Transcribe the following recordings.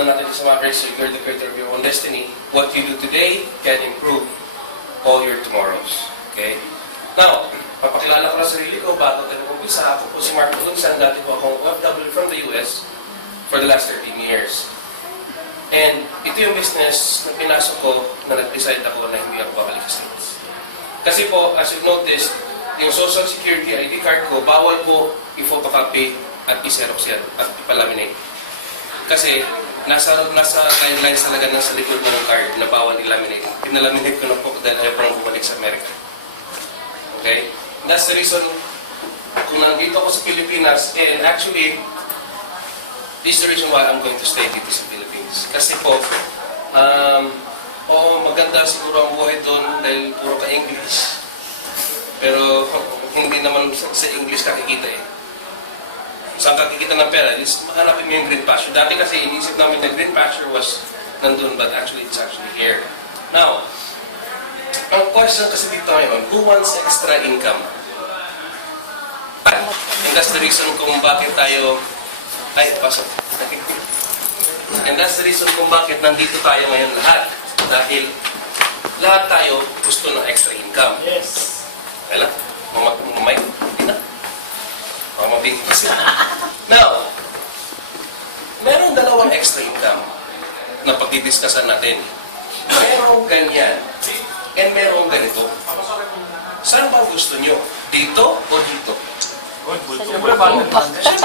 na natin sa Mavericks, you're the creator of your own destiny. What you do today can improve all your tomorrows. Okay? Now, papakilala ko lang sarili ko bago tayo umpisa. Ako po si Mark Ulunsan. Dati po akong OFW from the US for the last 13 years. And ito yung business na pinasok ko na nag-decide ako na hindi ako babalik sa States. Kasi po, as you've noticed, yung Social Security ID card ko, bawal po i-photocopy at i-xerox yan at ipalaminate. Kasi nasa guidelines talaga ng sa likod ng card na bawal i-laminate. Pinalaminate ko na po dahil ayaw parang bumalik sa Amerika. Okay? That's the reason kung nandito ako sa Pilipinas, and actually, this is the reason why I'm going to stay dito sa Philippines. Kasi po, maganda siguro ang buhay doon dahil puro ka-English. Pero hindi naman sa English kakikita eh. Saan kakikita ng pera? Mahanapin mo yung green pasture. Dati kasi inisip namin na green pasture was nandun, but actually it's actually here. Now, ang question kasi dito ngayon, who wants extra income? And that's the reason kung bakit tayo... Ay, pasok. And that's the reason kung bakit nandito tayo ngayon lahat. Dahil lahat tayo gusto ng extra income. Yes. Kaya lang, mamay, hindi na. Mamabing kasi. Now, meron dalawang extra income na pagdidiscusan natin. Merong ganyan, and merong ganito. Saan ba gusto nyo? Dito o dito? Siyempre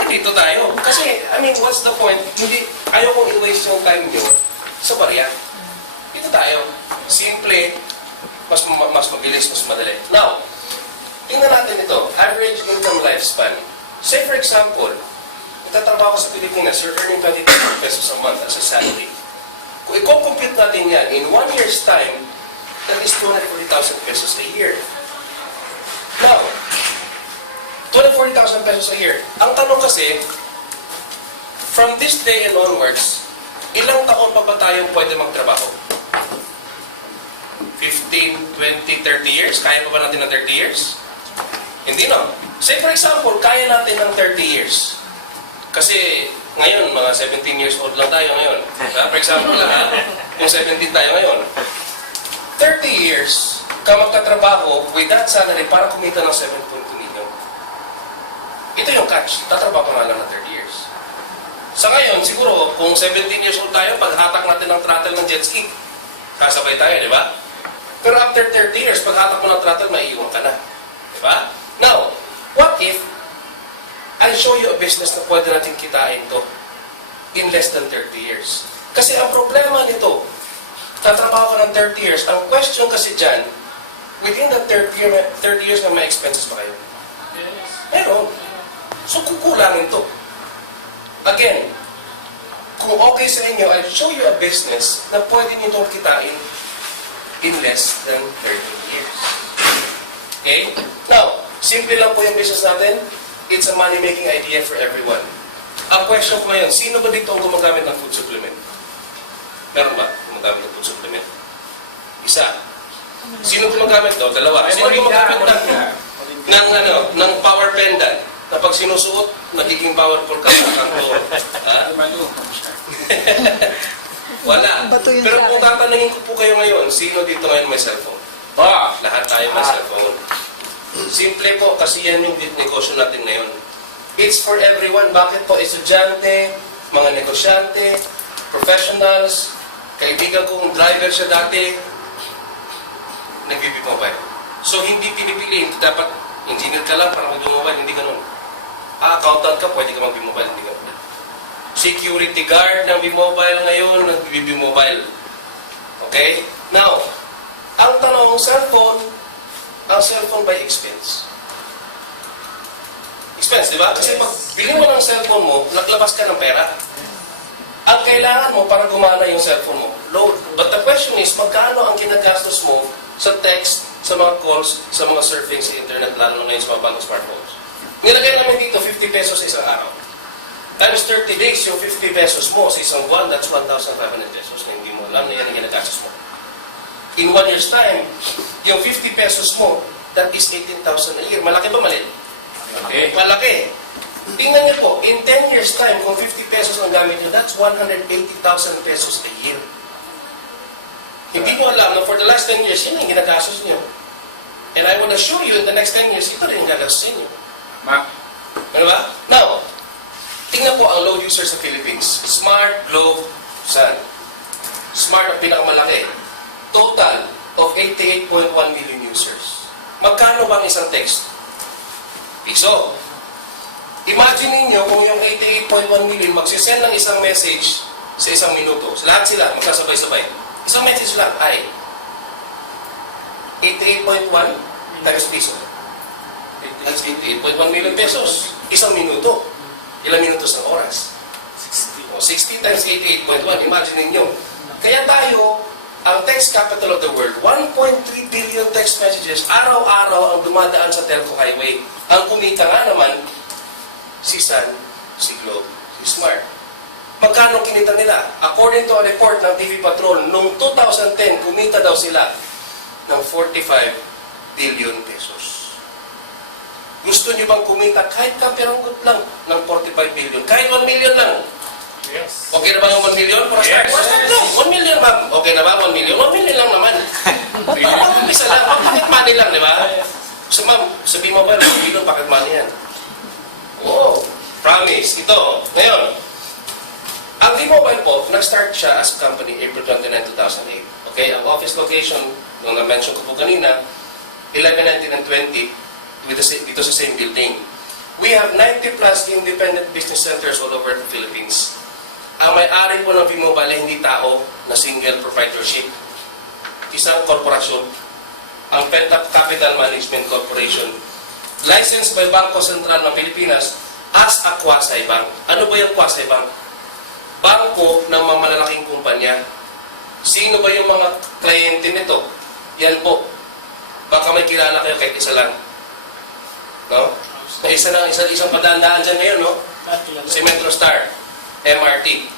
dito tayo. Kasi, I mean, what's the point? Hindi, ayaw kong i-waste yung time nyo sa barya. Dito tayo. Simple, mas mabilis, mas madali. Now, tingnan natin ito. Average income lifespan. Say for example, nagtatrabaho ko sa Pilipinas, you're earning 20,000 pesos a month as a salary. Kung i-compute natin yan, in 1 year's time, that is 240,000 pesos a year. Now, 240,000 pesos a year. Ang tanong kasi, from this day and onwards, ilang taon pa ba tayong pwede magtrabaho? 15, 20, 30 years? Kaya pa ba natin ng 30 years? Hindi no. Say for example, kaya natin ng 30 years. Kasi ngayon, mga 17 years old lang tayo ngayon. For example lang, kung 17 tayo ngayon. 30 years ka magtatrabaho with that salary para kumita ng 7.2 million. Ito yung catch. Tatrabaho nga lang ng 30 years. Sa ngayon, siguro, kung 17 years old tayo, paghatak natin ng throttle ng jet ski, kasabay tayo, di ba? Pero after 30 years, paghatak mo ng throttle, maiiwan ka na. Di ba? Now, what if I show you a business na pwede natin kitain to in less than 30 years? Kasi ang problema nito, tatrabaho ka ng 30 years, ang question kasi dyan, within the 30 years na may expenses pa kayo? Yes. Meron. So, kukulangin to. Again, kung okay sa inyo, I'll show you a business na pwede nyo itong kitain in less than 30 years. Okay? Now, simple lang po yung business natin. It's a money-making idea for everyone. Ang question ko ngayon, sino ba dito ang gumagamit ng food supplement? Meron ba gumagamit ng food supplement? Isa. Sino gumagamit daw? Dalawa. Sino gumagamit ng power pendant? Na pag sinusuot, nagiging powerful ka sa kanto. Wala. Pero kung tatanungin ko po kayo ngayon, sino dito ngayon may cellphone? Lahat tayo may cellphone. Simple po, kasi yan yung negosyo natin ngayon. It's for everyone. Bakit po? Estudyante, mga negosyante, professionals, kaibigan kong driver siya dati, nag-mobile. So, hindi pinipili. Hindi dapat engineer ka lang para mag-mobile. Hindi ganun. Accountant ka, pwede ka mag-mobile. Hindi ganun. Security guard ng B-Mobile ngayon, nag-B-Mobile. Okay? Now, ang tanong, ang cellphone by expense. Expense, di ba? Kasi pag bili mo ng cellphone mo, naglabas ka ng pera. Ang kailangan mo para gumana yung cellphone mo, load. But the question is, magkano ang ginagastos mo sa text, sa mga calls, sa mga surfing sa internet, lalo na ngayon sa mga bagong smartphones? Nilagay namin dito, 50 pesos sa isang araw. Times 30 days, yung 50 pesos mo sa isang buwan, that's 1,500 pesos na hindi mo alam na yan ang ginagastos mo. In 1 year's time, yung 50 pesos mo, that is 18,000 a year. Malaki ba maliit? Okay. Malaki. Tingnan niyo po, in 10 years time, kung 50 pesos ang gamit niyo, that's 180,000 pesos a year. Hindi niyo alam na for the last 10 years, yun ang ginagastos niyo. And I would assure you, in the next 10 years, ito rin ang gagastusin niyo. Ano ba? Now, tingnan po ang load users sa Philippines. Smart, Globe, Sun. Smart ang pinakamalaki. Total of 88.1 million users. Magkano ba ang isang text? Piso. Imagine ninyo kung yung 88.1 million magsisend ng isang message sa isang minuto. Lahat sila magsasabay-sabay. Isang message lang ay 88.1 times piso. That's 88.1 million pesos. Isang minuto. Ilang minutos ang oras? 60. O, 60 times 88.1. Imagine ninyo. Kaya tayo, ang text capital of the world, 1.3 billion text messages, araw-araw ang dumadaan sa telco highway. Ang kumita nga naman, si Sun, si Globe, si Smart. Magkano kinita nila? According to a report ng TV Patrol, noong 2010, kumita daw sila ng 45 billion pesos. Gusto niyo bang kumita kahit kapiranggot lang ng 45 billion? Kahit 1 million lang. Yes. Okay na ba yung 1 million? Para Yes. start? 1 million ma'am. Okay na ba 1 million? 1 million lang naman. Pag-umpisa lang. Pocket money lang, di ba? So ma'am, sabi mo ba, 1 million pocket money yan? Oh, promise. Ito, ngayon, ang T-Mobile po, nag-start siya as a company April 29, 2008. Okay, ang office location, nung na-mention ko po kanina, 11, 19, and 20, dito sa same building. We have 90 plus independent business centers all over the Philippines. Ang may-ari po ng V-Mobile ay hindi tao na single proprietorship. Isang korporasyon, ang Penta Capital Management Corporation, licensed by Bangko Sentral ng Pilipinas as a quasi-bank. Ano ba yung quasi-bank? Bangko ng mga malalaking kumpanya. Sino ba yung mga kliyente nito? Yan po. Baka may kilala kayo kahit isa lang. No? Isang padandaan dyan ngayon, no? Si Metro Star, MRT.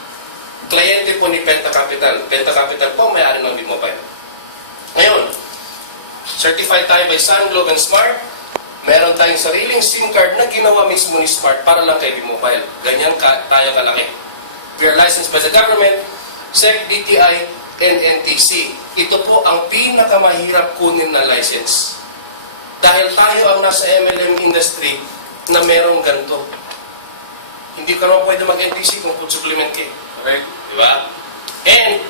Kliyente po ni Penta Capital. Penta Capital po may-ari ng V-Mobile. Ngayon, certified tayo by Sun, Globe, and Smart. Meron tayong sariling SIM card na ginawa mismo ni Smart para lang kay V-Mobile. Ganyan tayo kalaki. We are licensed by the government, SEC, DTI, and NTC. Ito po ang pinakamahirap kunin na license. Dahil tayo ang nasa MLM industry na merong ganito. Hindi ka naman pwede mag-NTC kung food supplement ka. Okay? Diba? And,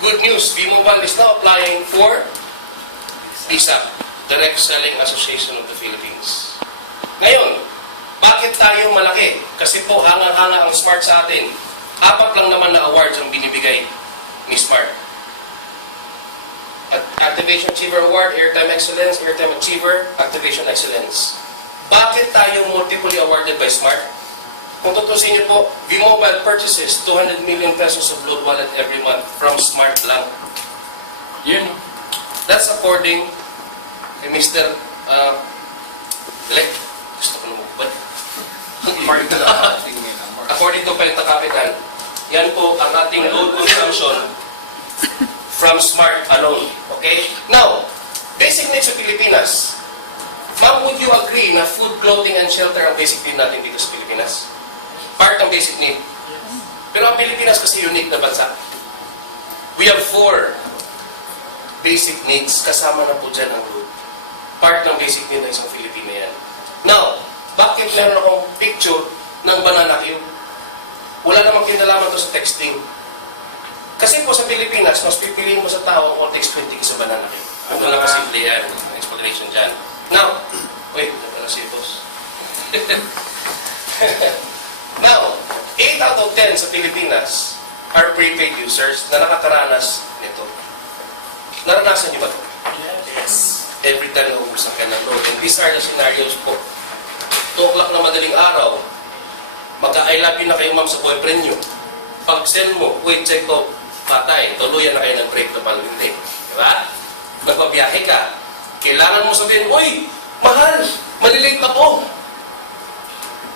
good news, V-Mobile is now applying for PISA, Direct Selling Association of the Philippines. Ngayon, bakit tayo malaki? Kasi po, hanga-hanga ang Smart sa atin. 4 lang naman na awards ang binibigay ni Smart. Activation Achiever Award, Airtime Excellence, Airtime Achiever, Activation Excellence. Bakit tayo multiply awarded by Smart? Kung tutusin niyo po, V-Mobile purchases 200 million pesos of load wallet every month from Smart lang. Yun. That's according kay Mr. Gusto ko lumubad. According to Penta Capital, yan po ang ating load consumption from Smart alone. Okay? Now, basic needs sa Pilipinas. Ma'am, would you agree na food, clothing, and shelter ang basic need natin dito sa Pilipinas? Part ng basic need. Pero ang Pilipinas kasi unique na bansa. We have 4 basic needs. Kasama na po dyan ang food. Part ng basic need ng isang Filipino yan. Now, bakit meron akong picture ng banana cube? Wala namang kinalaman to sa texting. Kasi po sa Pilipinas, mas pipiliin mo sa tao ang all-text 20 sa banana cube. Kung wala kasi simple yan, ang explanation dyan. Now, wait, wala si boss. Now, 8 out of 10 sa Pilipinas are prepaid users na nakakaranas nito. Naranasan niyo ba ito? Yes. Every time na uusan ka ng load. And these are the scenarios po. 2 o'clock na madaling araw, magka-I love you na kayo ma'am sa boyfriend nyo. Pag sell mo, wait, check out, patay, tuluyan na kayo ng break na palwindi. Diba? Nagpabiyahe ka. Kailangan mo sabihin, uy, mahal, malilate na po.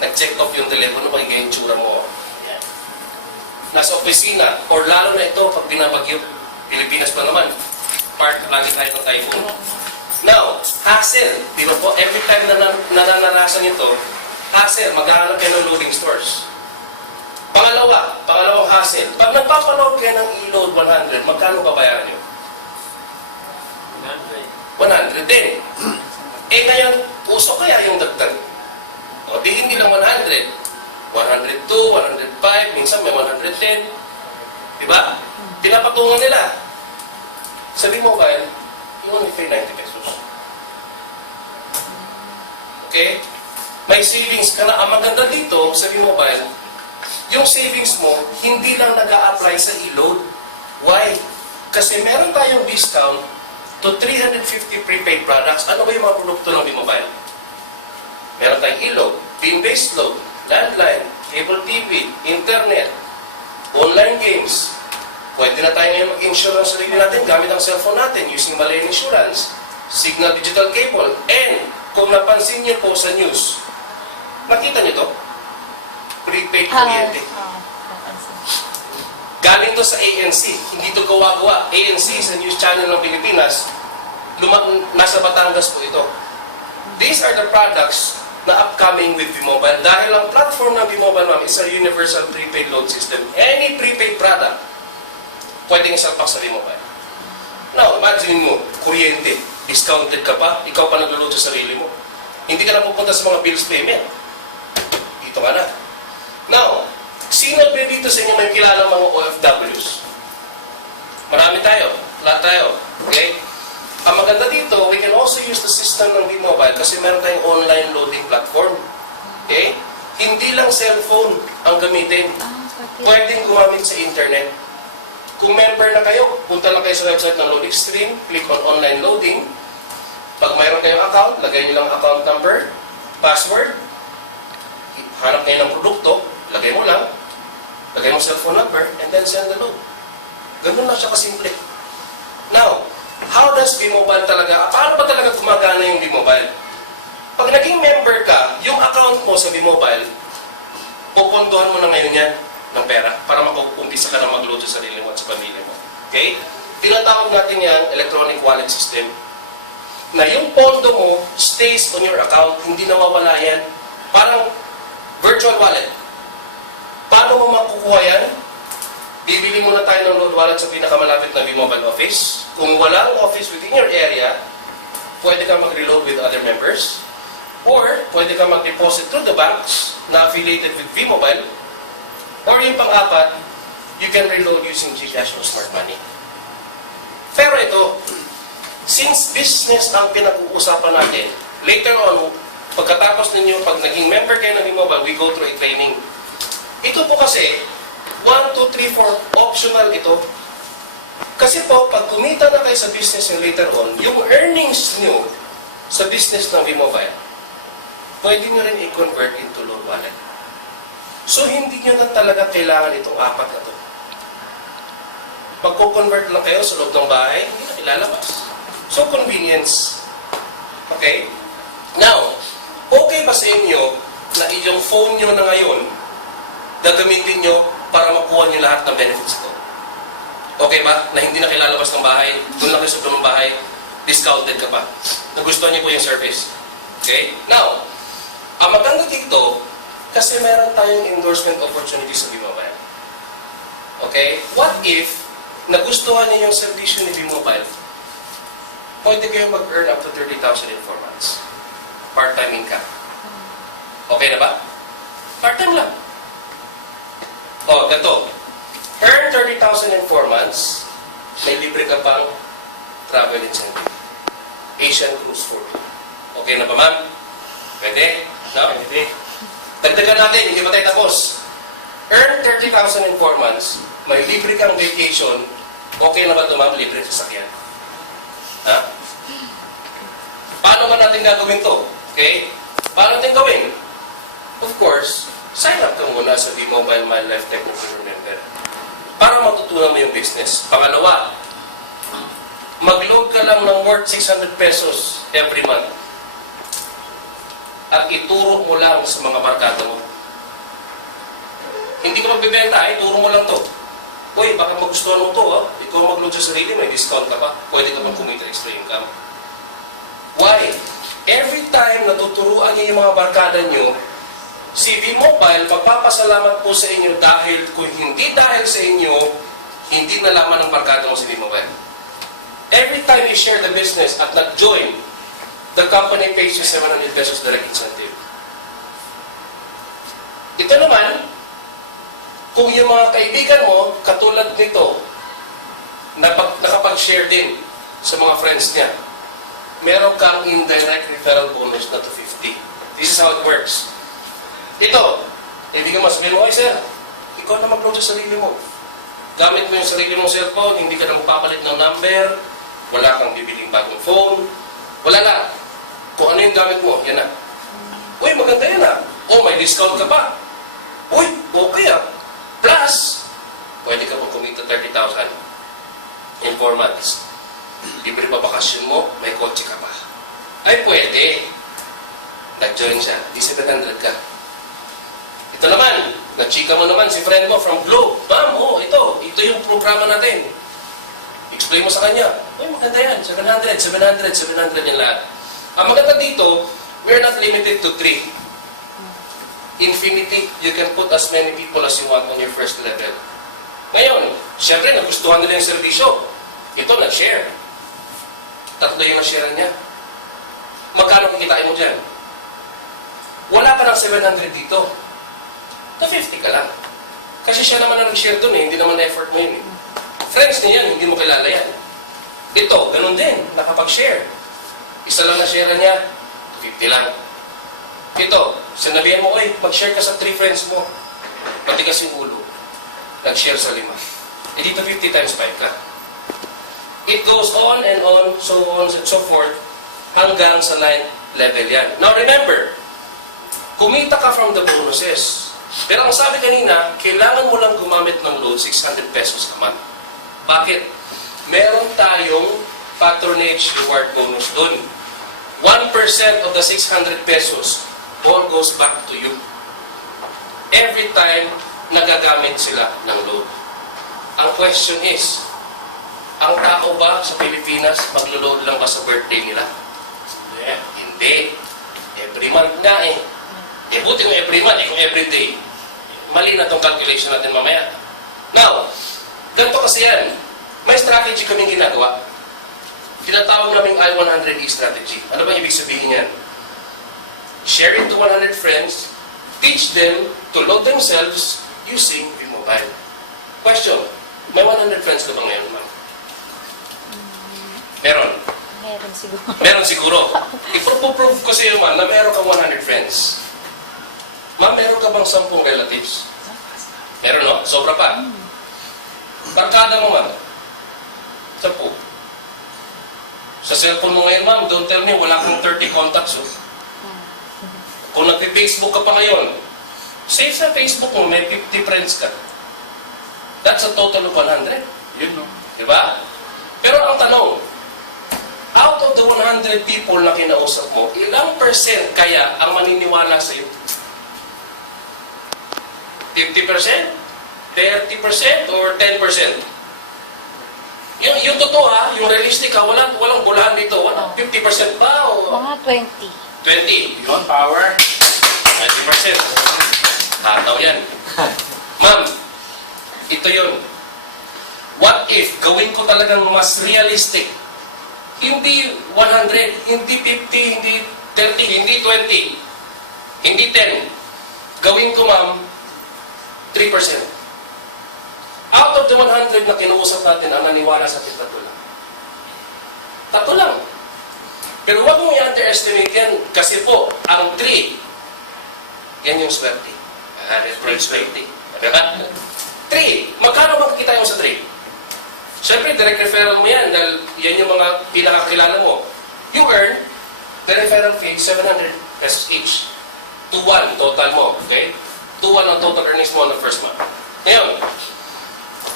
Nag-check off yung telepono, magiging tsura mo. Nasa opisina, or lalo na ito, pag binabagyo, Pilipinas pa naman, part lagi tayo ng typhoon. Now, hassle. Di ba po, every time na naranasan ito, hassle, maghahanap kayo ng loading stores. Pangalawang hassle, pag nagpapaload kayo ng e-load 100, magkano babayaran nyo? 100 din. Eh ngayon, uso kaya yung dagdag? O di hindi lang 100. 102, 105, minsan may 110. Diba? Pinapatungan nila. Sabi mobile, you only pay 90 pesos. Okay? May savings ka na. Ang maganda dito, sabi mobile, yung savings mo, hindi lang nag-a-apply sa e-load. Why? Kasi meron tayong discount to 350 prepaid products. Ano ba yung mga produkto ng B-Mobile? Meron tayong e-load, beam-based load, landline, cable TV, internet, online games. Pwede na tayo ngayon mag-insurance sa sarili natin gamit ang cellphone natin using Malayan Insurance, Signal Digital Cable, and kung napansin niyo po sa news, nakita niyo to? Prepaid kuryente. Galing to sa ANC, hindi to gawa-gawa. ANC is a news channel ng Pilipinas. Nasa Batangas po ito. These are the products na upcoming with V-Mobile. Dahil ang platform ng V-Mobile, ma'am, is a universal prepaid load system. Any prepaid product, pwedeng isalpak sa V-Mobile. Now, imagine mo, kuryente, discounted ka pa, ikaw pa nag-load sa sarili mo. Hindi ka na pupunta sa mga bills payment. Dito ka na. Now, sino ba dito sa inyo may kilala mga OFWs? Marami tayo. Lahat tayo. Okay? Ang maganda dito, we can also use the system ng V-Mobile kasi meron tayong online loading platform. Okay? Hindi lang cellphone ang gamitin. Pwedeng gumamit sa internet. Kung member na kayo, punta lang kayo sa website ng Load Extreme, click on online loading. Pag mayroon kayong account, lagay nyo lang account number, password, hanap kayo ng produkto, lagay mo lang, lagay mo cellphone number, and then send the load. Ganun lang siya kasimple. Now, how does V-Mobile talaga, paano ba talaga gumagana yung V-Mobile? Pag naging member ka, yung account mo sa V-Mobile, pupunduhan mo na ngayon yan ng pera para makukumpisa ka na mag-load sa sarili mo at sa pamilya mo. Okay? Tinatawag natin yan, electronic wallet system, na yung pondo mo stays on your account, hindi nawawala yan. Parang virtual wallet. Paano mo makukuha yan? Bibili muna tayo ng load wallet sa pinakamalapit na V-Mobile office. Kung walang office within your area, pwede ka mag-reload with other members. Or, pwede ka mag-deposit through the banks na affiliated with V-Mobile. Or yung pang-apat, you can reload using GCash or Smart Money. Pero ito, since business ang pinag-uusapan natin, later on, pagkatapos ninyo, pag naging member kayo ng V-Mobile, we go through a training. Ito po kasi, 1, 2, 3, 4, optional ito. Kasi po, pag kumita na kayo sa business yung later on, yung earnings nyo sa business ng V-Mobile, pwede nyo rin i-convert into loan wallet. So, hindi nyo na talaga kailangan itong apat na ito. Pag-convert lang kayo sa loob ng bahay, hindi na ilalabas. So, convenience. Okay? Now, okay ba sa inyo na yung phone nyo na ngayon, gagamitin nyo para makuha nyo lahat ng benefits ito? Okay ba? Na hindi na kailalabas ng bahay, doon lang kayo sa loob ng bahay, discounted ka pa. Nagustuhan nyo po yung service. Okay? Now, ang maganda dito, kasi meron tayong endorsement opportunity sa V-Mobile. Okay? What if nagustuhan niyo yung servisyo ni V-Mobile? Pwede kayo mag-earn up to 30,000 in 4 months. Part-time income. Okay na ba? Part-time lang. O, ganito. Earn 30,000 in 4 months, may libre ka pang travel incentive. Asian Cruise for you. Okay na ba, ma'am? Pwede? No? Pwede. Dagdagan natin, hindi pa tayo tapos. Earn 30,000 in 4 months, may libre kang vacation, okay na ba ito, ma'am? Libre sa sakyan. Ha? Paano ba natin gagawin to? Okay? Paano natin gawin? Of course, sign up ka muna sa V-Mobile My Life Technopreneur Member para matutunan mo yung business. Pangalawa, mag-load ka lang ng worth 600 pesos every month at ituro mo lang sa mga barkada mo. Hindi ka magbibenta, ituro mo lang to. Uy, baka magustuhan mo to, ha? Ikaw mag-load sa sarili, may discount ka pa. Pwede ka pang kumita extra income. Why? Every time na tuturuan niyo yung mga barkada niyo, si V-Mobile, magpapasalamat po sa inyo dahil kung hindi dahil sa inyo, hindi nalaman ng barkada mo si V-Mobile. Every time you share the business at nag-join, the company pays you 700 pesos direct incentive. Ito naman, kung yung mga kaibigan mo, katulad nito, nakapag-share din sa mga friends niya, meron kang indirect referral bonus na to 50. This is how it works. Ito, hindi ka masabihin mo, "Ay sir, ikaw na mag-load sa sarili mo. Gamit mo yung sarili mong cellphone, hindi ka na magpapalit ng number, wala kang bibiling bagong phone, wala na. Kung ano yung gamit mo, yan na. Uy, maganda yan ah. Oh, may discount ka pa. Uy, okay ah. Plus, pwede ka pang kumita 30,000 in 4 months. Libre pa bakasyon mo, may kotse ka pa. Ay, pwede. Nag-join siya, di 700 ka. Ito naman, na-chika mo naman si friend mo from Globe. Ma'am, ito yung programa natin. Explain mo sa kanya, uy, maganda yan, 700 yung lahat. Ang maganda dito, we're not limited to 3. Infinity, you can put as many people as you want on your first level. Ngayon, syempre, nagustuhan nila yung servisyo. Ito, nag-share. 3 yung na-share niya. Magkano kikitain mo dyan? Wala ka ng 700 dito. Na 50 ka lang. Kasi siya naman ang nag-share dun eh, hindi naman effort mo yun eh. Friends niya yan, hindi mo kilala yan. Ito, ganun din, nakapag-share. Isa lang na-share niya, 50 lang. Ito, sinabihan mo, "Oy, mag-share ka sa 3 friends mo." Patigas yung ulo. Nag-share sa 5. Eh dito 50 times 5 ka. It goes on and so on and so forth, hanggang sa 9th level yan. Now remember, kumita ka from the bonuses. Pero ang sabi kanina, kailangan mo lang gumamit ng load 600 pesos a month. Bakit? Meron tayong patronage reward bonus doon. 1% of the 600 pesos all goes back to you. Every time nagagamit sila ng load. Ang question is, ang tao ba sa Pilipinas maglo-load lang ba sa birthday nila? Yeah. Hindi. Every month na eh. Buti kung every month, kung every day. Mali na tong calculation natin mamaya. Now, ganito kasi yan. May strategy kaming ginagawa. Tinatawag naming I-100E strategy. Ano ba ibig sabihin yan? Share it to 100 friends, teach them to load themselves using V-Mobile. Question, may 100 friends ka ba ngayon, ma'am? Meron. Meron siguro. Meron siguro. Iprove ko sa iyo, ma'am, na meron kang 100 friends. Ma'am, meron ka bang 10 relatives? Meron, no? Sobra pa. Barkada mo, ma'am. 10. Sa cellphone mo ngayon, ma'am, don't tell me, wala kang 30 contacts, oh. Kung nagpi-Facebook ka pa ngayon, save sa Facebook mo, may 50 friends ka. That's a total of 100. Yun, no? Diba? Pero ang tanong, out of the 100 people na kinausap mo, ilang percent kaya ang maniniwala sa iyo? 50%? 30%? Or 10%? Yung totoo ha, yung realistic ha, walang bulahan dito. 50% ba? O Mga 20. 20? Yun, power. 20%. Hataw yan. Ma'am, ito yun. What if gawin ko talagang mas realistic? Hindi 100, hindi 50, hindi 30, hindi 20, hindi 10. Gawin ko, ma'am, 3%. Out of the 100 na kinuusap natin, ang naniwala sa atin, 3 lang. 3 lang. Pero huwag mong i-underestimate yan. Kasi po, ang 3, yan yung swerte. Swerte. Diba? 3. Magkano bang kita mo sa 3? Siyempre, direct referral mo yan dahil yan yung mga pinakakilala mo. You earn the referral fee, 700 pesos each. 2-1 total mo, okay? 2-1 ang total earnings mo on the first month. Ngayon,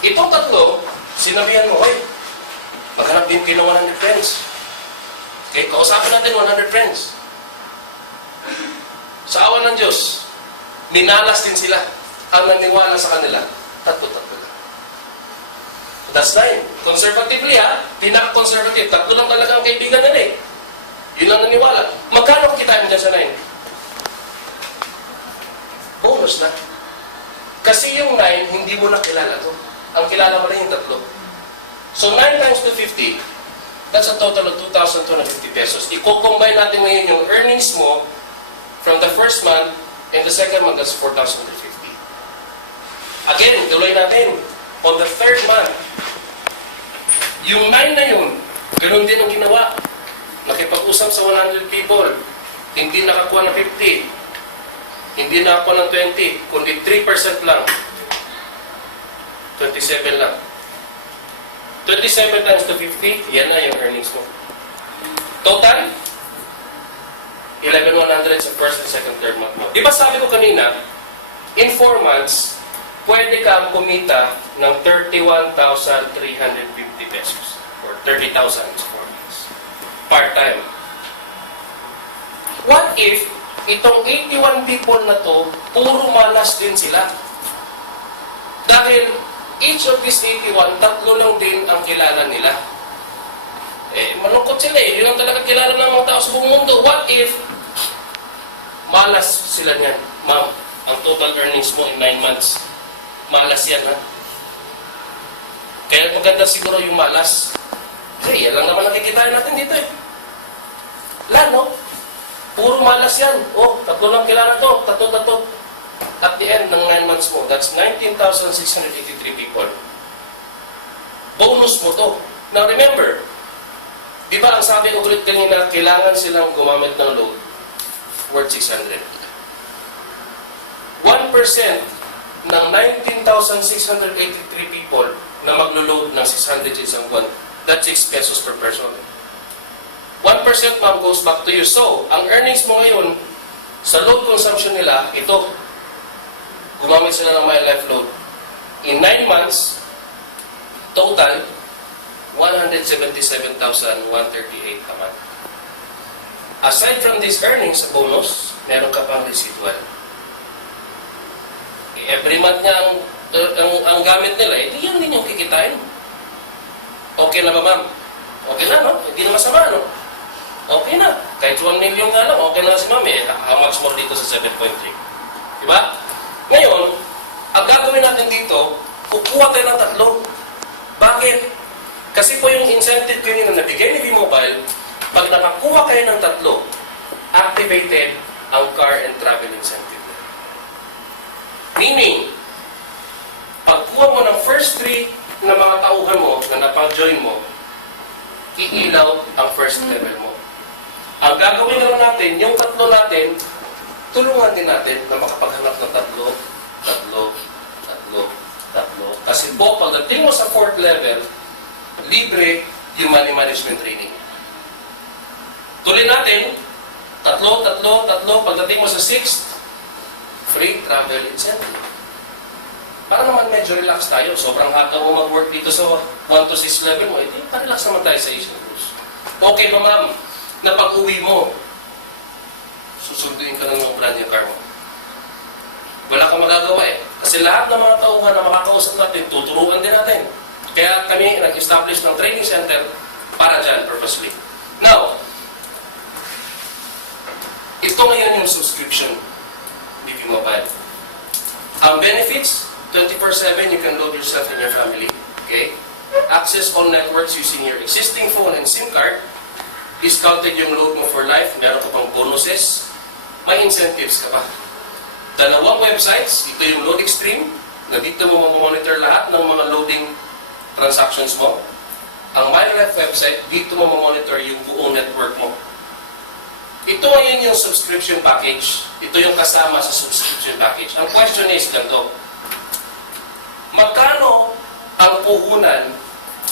itong 3, sinabihan mo, "Hoy, maghanap din kayo ng 100 friends." Okay, kausapin natin 100 friends. Sa awa ng Diyos, minalas din sila. Ang naniwala sa kanila, 3 lang. That's 9. Conservatively ha, pinaka-conservative. 3 lang talaga ang kaibigan nila eh. Yun lang naniwala. Magkano kita mo dyan sa 9? bonus na. Kasi yung 9, hindi mo na kilala to. Ang kilala mo lang yung 3. So 9 times 250, that's a total of 2,250 pesos. I-combine natin ngayon yung earnings mo from the first month and the second month, that's 4,350. Again, tuloy natin. On the third month, yung 9 na yun, ganun din ang ginawa. Nakipag-usap sa 100 people, hindi nakakuha ng 50, hindi nakakuha ng 20, kundi 3% lang. 27 lang. 27 times 250, yan na yung earnings mo. Total, 11,100 sa first and second, third month mo. Di ba sabi ko kanina, in 4 months, pwede kang kumita ng 31,350 pesos or 30,000 is 4 months. Part-time. What if itong 81 people na to, puro malas din sila? Dahil each of these 81, 3 lang din ang kilala nila. Malungkot sila eh. Yun ang talaga kilala ng mga tao sa buong mundo. What if malas sila niyan? Ma'am, ang total earnings mo in 9 months, malas yan, ha? Kaya maganda siguro yung malas. Kasi yan lang naman nakikita natin dito eh. Lalo, puro malas yan. Oh, 3 lang kilala to, 3. At the end ng 9 months mo, that's 19,683 people. Bonus mo to. Now remember, di ba ang sabi ko ulit kanina, kailangan silang gumamit ng load worth 600. 1% ng 19,683 people na maglo-load ng 600 isang buwan, that's 6 pesos per person. 1% ma'am goes back to you. So, ang earnings mo ngayon, sa load consumption nila, ito, gumamit sila ng My Life Load. In 9 months, total, 177,138 a month. Aside from these earnings sa bonus, meron ka pang residual. Every month niya ang gamit nila, ito yan din yung kikitain. Okay na ba, ma'am? Okay na, no? Hindi na masama, no? Okay na. Kahit 1 million nga lang, okay na si ma'am eh. How much more dito sa 7.3? Diba? Ngayon, ang gagawin natin dito, kukuha tayo ng 3. Bakit? Kasi po yung incentive kanina na bigay ni V-Mobile, pag nakakuha kayo ng 3, activated ang car and travel incentive. Meaning, pagkuha mo ng first 3 na mga tauhan mo na napag-join mo, iilaw ang first level mo. Ang gagawin naman natin, yung 3 natin, tulungan din natin na makapaghanap ng 3. Kasi po, pagdating mo sa 4th level, libre yung money management training. Tuloy natin, 3. Pagdating mo sa 6th, free travel incentive. Para naman medyo relax tayo. Sobrang hataw mo mag-work dito sa 1 to 6 level mo, edi pa-relax naman tayo sa Asian Cruise. Okay pa ma'am, na pag-uwi mo, susunduin ka lang ng brand new car mo. Wala kang magagawa eh. Kasi lahat ng mga tauhan na makakausap natin, tuturuan din natin. Kaya kami nag-establish ng training center para dyan, purposely. Now, ito ngayon yung subscription ni V-Mobile. Ang benefits, 24/7, you can load yourself and your family. Okay? Access all networks using your existing phone and SIM card. Discounted yung load mo for life. Meron ka pang bonuses. May incentives ka pa. 2 websites. Ito yung Load Extreme, na dito mo mamonitor lahat ng mga loading transactions mo. Ang My Life website, dito mo mamonitor yung buong network mo. Ito ngayon yung subscription package. Ito yung kasama sa subscription package. Ang question is ganito. Magkano ang puhunan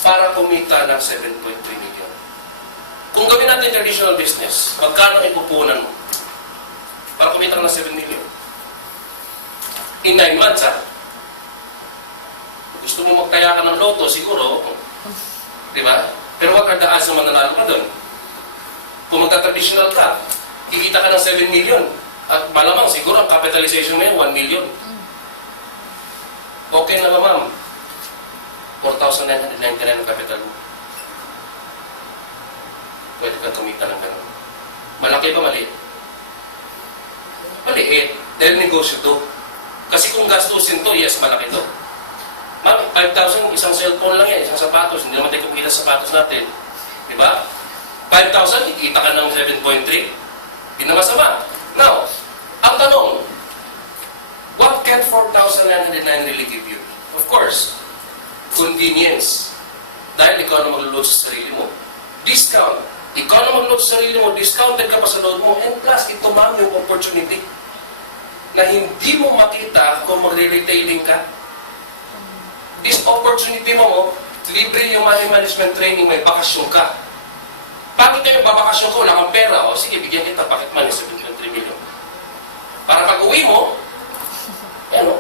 para kumita ng 7.3 million? Kung gawin natin traditional business, magkano ang puhunan mo para kumita ng 7 million? In 9 months, ha? Gusto mo magtaya ka ng loto, siguro, di ba? Pero wag ka daas na mananalo ka doon. Kung magta-traditional ka, kikita ka ng 7 million. At malamang, siguro, ang capitalization mo yun, 1 million. Okay na ba, ma'am? 4,999 ang capital mo. Pwede kang kumita ng gano'n. Malaki ba, maliit? Maliit. Dahil negosyo to. Kasi kung gastusin to, yes, malaki to. Ma'am, 5,000, isang cellphone lang yan, isang sapatos. Hindi naman tayo kumita sa sapatos natin. Di ba? 5,000, kikita ka ng 7.3. Hindi na masama. Now, ang tanong, what can 4,909 really give you? Of course, convenience. Dahil ikaw na maglulod sa sarili mo. Discount. Ikaw na maglulod sa sarili mo, discounted ka pa sa load mo, and plus, ito ma'am yung opportunity na hindi mo makita kung magre-retailing ka. This opportunity mo, libre yung money management training, may bakasyon ka. Bakit kayo babakasyon ko, wala kang pera? O sige, bigyan kita pocket money, 7.3 million. Para pag uwi mo, yan o.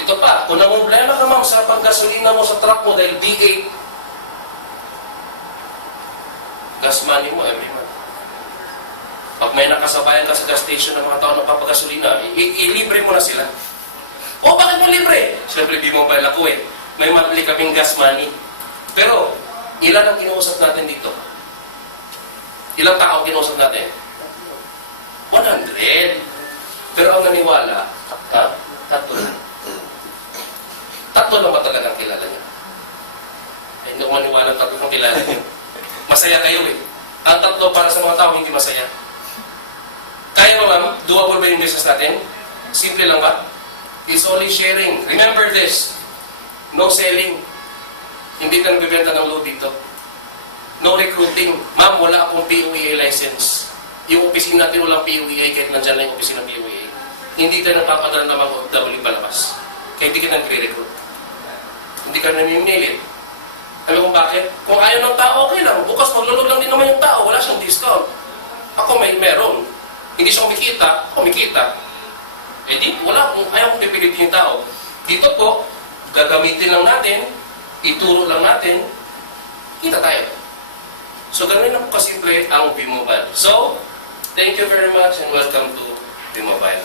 Ito pa, kung namumblema ka ma'am sa panggasolina mo sa truck mo dahil D8, gas money mo every month. Pag may nakasabayan ka sa gas station ng mga tao na papagasolina, ilibre mo na sila. O bakit mo libre? Siyempre, B-Mobile ako eh. May monthly kaming gas money. Pero, ilan ang kinuusap natin dito? Ilang tao kinuusap natin? 100. Pero ang naniwala, ha? 3 lang. 3 lang ba talagang kilala niya? Ay, hindi ko maniwala 3 lang kilala niyo. Masaya kayo eh. Ang 3 para sa mga tao, hindi masaya. Kaya ba ma'am, doable ba yung business natin? Simple lang ba? It's only sharing. Remember this. No selling. Hindi ka nagbibenta ng load dito. No recruiting. Ma'am, wala akong POEA license. Yung opisina natin walang POEA kahit nandyan lang yung opisina ng POEA. Hindi tayo napapadala ng mga OFW palabas. Kaya hindi ka nagre-recruit. Hindi ka namimilit. Alam mo bakit? Kung ayaw ng tao, okay lang. Bukas maglulog lang din naman yung tao. Wala siyang discount. Ako meron. Hindi siya kumikita. Eh di, wala. Kung ayaw kong pipilitin yung tao. Dito po, gagamitin lang natin, ituro lang natin, kita tayo. So, ganun lang po kasimple ang B-Mobile. So, thank you very much and welcome to B-Mobile.